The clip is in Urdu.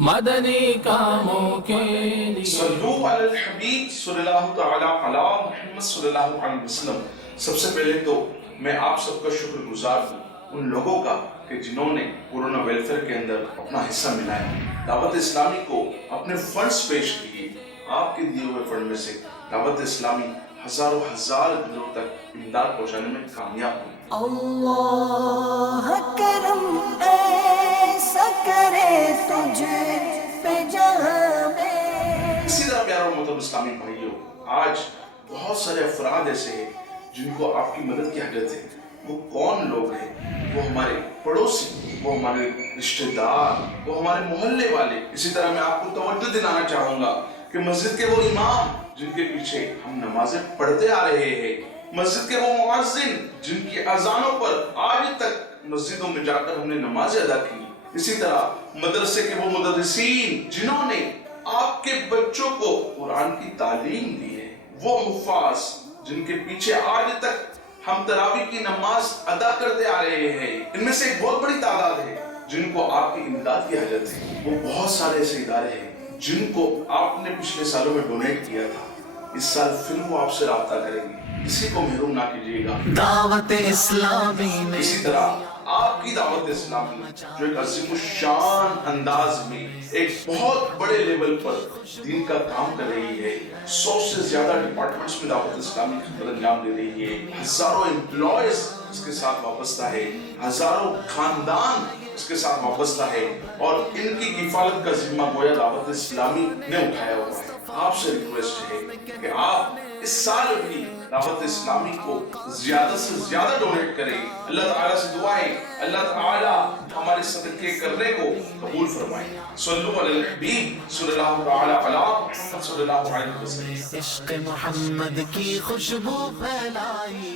مدنی کاموں کے لیے صلو علی الحبیب صلی اللہ تعالی علی محمد صلی اللہ علیہ وسلم۔ سب سے پہلے تو میں آپ سب کا شکر گزار ہوں ان لوگوں کا کہ جنہوں نے کورونا ویلفیئر کے اندر اپنا حصہ ملایا، دعوت اسلامی کو اپنے فنڈز پیش کیے۔ آپ کے دیے ہوئے فنڈ میں سے دعوت اسلامی ہزاروں ہزار دلوں تک امداد پہنچانے میں کامیاب ہوئی۔ اللہ کرم ایسا کرے تجھ پہ جہاں میں۔ اسی طرح پیاروں محترم اسلامی بھائیوں، آج بہت سارے افراد ایسے ہیں جن کو آپ کی مدد کی حاجت ہے۔ وہ کون لوگ ہیں؟ وہ ہمارے پڑوسی، وہ ہمارے رشتہ دار، وہ ہمارے محلے والے۔ اسی طرح میں آپ کو توجہ دلانا چاہوں گا کہ مسجد کے وہ امام جن کے پیچھے ہم نمازیں پڑھتے آ رہے ہیں، مسجد کے وہ مؤذن جن کی اذانوں پر آج تک مسجدوں میں جا کر ہم نے نمازیں ادا کی، اسی طرح مدرسے کے وہ مدرسین جنہوں نے آپ کے بچوں کو قرآن کی تعلیم دی ہے، وہ حفاظ جن کے پیچھے آج تک ہم تراویح کی نماز ادا کرتے آ رہے ہیں۔ ان میں سے ایک بہت بڑی تعداد ہے جن کو آپ کی امداد کی حاجت ہے۔ وہ بہت سارے ایسے ادارے ہیں جن کو آپ نے پچھلے سالوں میں ڈونیٹ کیا تھا، اس سال پھر وہ آپ سے رابطہ کریں گے، کسی کو محروم نہ کیجیے گا۔ دعوت اسلامی نے اسی طرح آپ کی دعوت اسلامی جو ایک عظیم الشان انداز میں ایک بہت بڑے لیول پر دین کا کام کر رہی ہے، 100 سے زیادہ ڈپارٹمنٹس میں دعوت اسلامی خدمت انجام دے رہی ہے، ہزاروں امپلائیز اس کے ساتھ وابستہ ہے، ہزاروں خاندان اس کے ساتھ وابستہ ہے، اور ان کی کفالت کا ذمہ گویا دعوت اسلامی نے اٹھایا ہوا ہے۔ آپ سے ریکویسٹ ہے کہ آپ اس سال بھی دعوت اسلامی کو زیادہ سے زیادہ ڈونیٹ کریں۔ اللہ تعالیٰ سے دعائیں اللہ تعالیٰ ہمارے صدقے کرنے کو قبول فرمائے۔ صلو علی الحبیب صلی اللہ تعالیٰ علی محمد صلی اللہ علیہ وسلم۔ عشق محمد کی خوشبو پھیلائی۔